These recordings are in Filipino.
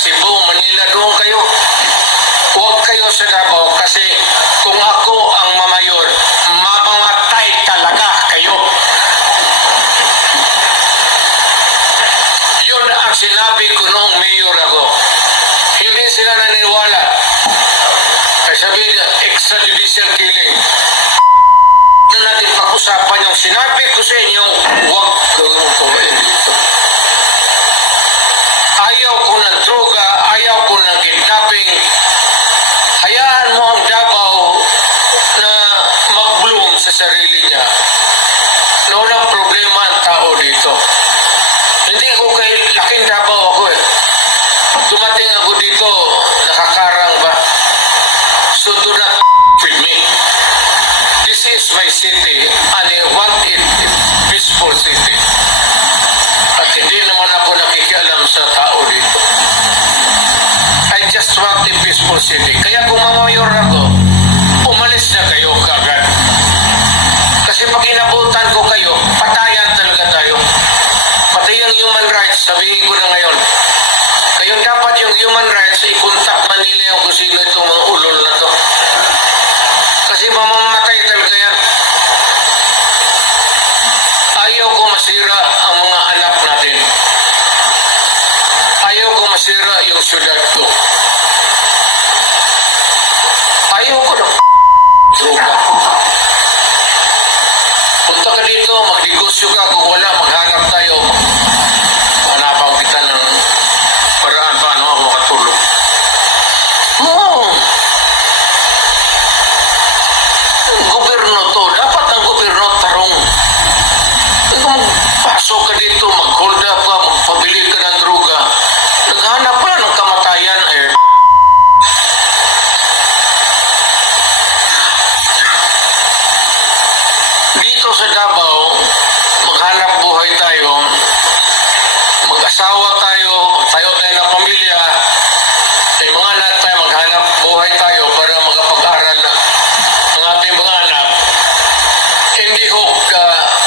Cebu, Manila, doon kayo. Huwag kayo sa Davao kasi kung ako ang mamayor, mamamatay talaga kayo. Yun ang sinabi ko noong mayor ako. Hindi sila naniniwala. Ay sabi, extrajudicial killing. Na natin pag-usapan yung sinabi ko sa inyo, huwag gawin ko dito. Ayaw ko ng droga, ayaw ko ng kidnapping. Hayaan mo ang Davao na mag-bloom sa sarili niya. Walang problema ang tao dito. Hindi ko kay laking Davao ako eh. Dumating ako dito, nakakarang ba? So do not with me. This is my city and I want it a peaceful city. At hindi naman ako nakikialam sa tao dito. I just want a peaceful city. Kaya kung mamayor ako, umalis na kayo kagad. Kasi pag inabutan ko kayo, patayan talaga tayo. Pati yung human rights, sabihin ko na ngayon. Ngayon dapat yung human rights, i-contact Manila yung kung sino itong mga ulol na to. Kasi mamamatay talaga yan. Ayaw ko masira ang mga anak natin. Ayaw ko masira yung syudad ko. Ayaw ko ng droga. Punta ka dito, magnegosyo ka. Kung wala, maghanap tayo. Hanapan kita ng paraan paano ako makatulog. Oo. Gobyerno to. Dapat ang gobyerno tarong. Kung pasok ka dito, mag-hold up ka, magpabili ka ng droga, naghanap ka ng kamatayan eh. Dito sa Davao, maghanap buhay tayo, mag-asawa tayo, magtayo tayo ng pamilya, ay mga anak tayo, maghanap buhay tayo para makapag-aral ang ating mga anak. Hindi ho,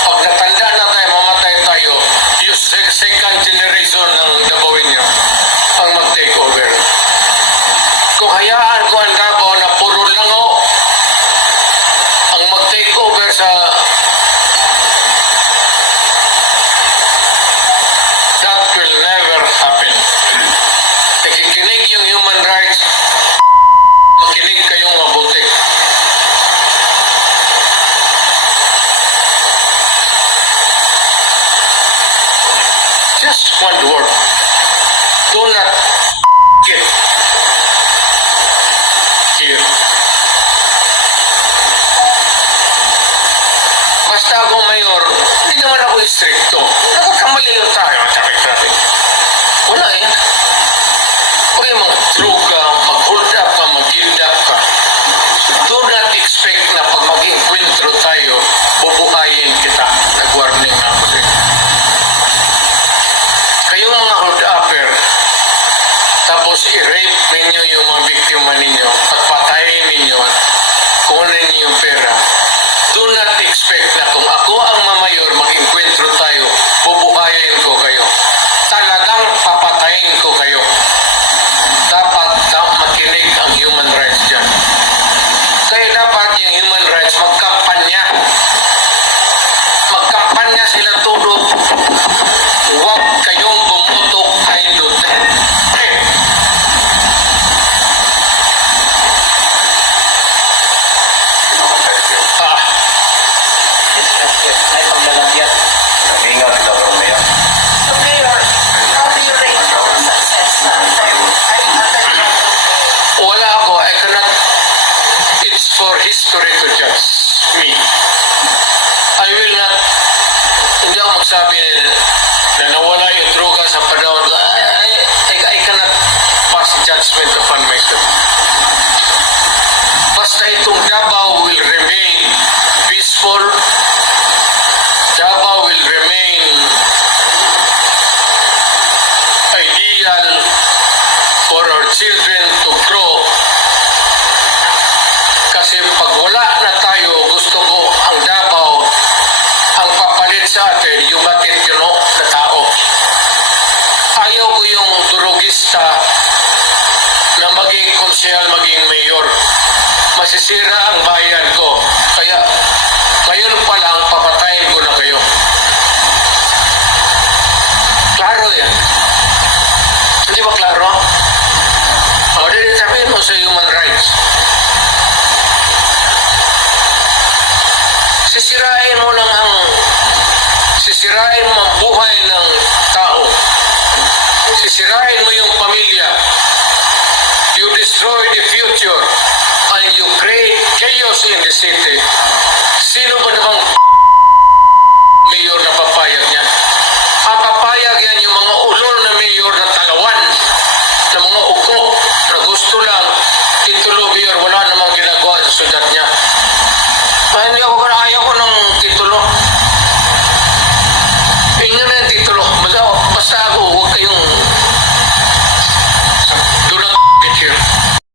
pag natanda na tayo, mamatay tayo, yung second generation ng Davaoenyo ang mag-take over. Kung hayaan ko ang Davao na puro lang ho, ang mag-take over sa that will never happen. Nakikinig yung human rights, makinig kayong mabuti. Just one word. Do not get here. Basta ako mayor, hindi naman ako istrikto. Nakakamali lang tayo, tsakit natin. Wala eh. Huwag yung mag-droga, mag-hold up ka, mag-guild up ka. Do not expect na pag mag-encuentro tayo, bubuhayin kita. Nag-warning ako din. Kayong mga hold-upper, tapos i-rape ninyo yung mga biktima ninyo at patayin ninyo, kunin ninyo yung pera. Do not expect na kung ako ang mamayor, mag-encuentro tayo, bubuhayin ko kayo. Talagang papatayin ko kayo. Dapat makinig ang human rights dyan. Kaya dapat yung human rights magkampanya. Magkampanya sila todo. Huwag kayong bumuto kay Duterte. Ay, paglalagyan. Ingat ka, Romeo. So, Mayor, how do you rate your success na Wala ako. I cannot. It's for history to judge me. I will not. Hindi ako magsabi na nawala yung droga sa panahon. I cannot pass judgment upon myself. Basta itong Davao will remain peaceful. Davao will remain ideal for our children to grow. Kasi pag wala na tayo, gusto ko ang Davao, ang papalit sa atin, yung matinino na tao. Ayaw ko yung durugista konsehal maging mayor. Masisira ang bayan ko. Kaya ngayon pa lang